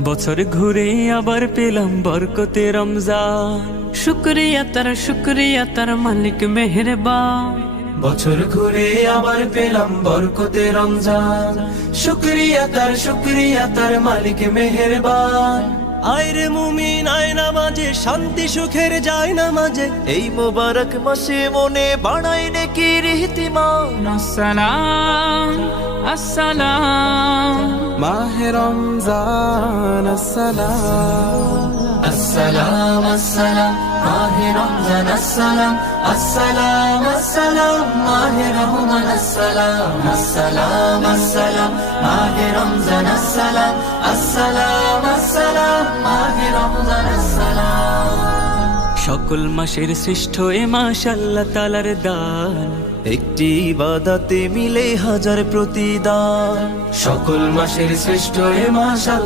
বছর ঘুরে আবার পেলাম বরকতে রমজান। শুক্রিয়া তার মালিক মেহেরবান। বছর ঘুরে আবার পেলাম বরকতে রমজান। শুক্রিয়া তার মালিক মেহেরবান। আয়রে মুমিন আয় নামাজে, শান্তি সুখের যায় নামাজে, এই মোবারক মাসে মনে বাড়াই নেকির ইহতিমাম। আসসালাম আসসালাম মাহে রমজান আসসালাম। আসসালাম আসসালাম মাহে রমজান আসসালাম। আসসালাম আসসালাম মাহে রহমান আসসালাম। আসসালাম আসসালাম মাহে রমজান আসসালাম। আসসালাম আসসালাম মাহে রমজান আসসালাম। সকল মাসের শ্রেষ্ঠ এ মাস আল্লাহ তাআলার দান। একটি ইবাদতে মিলে হাজার প্রতিদান। সকল মাসের শ্রেষ্ঠ এ মাস আল্লাহ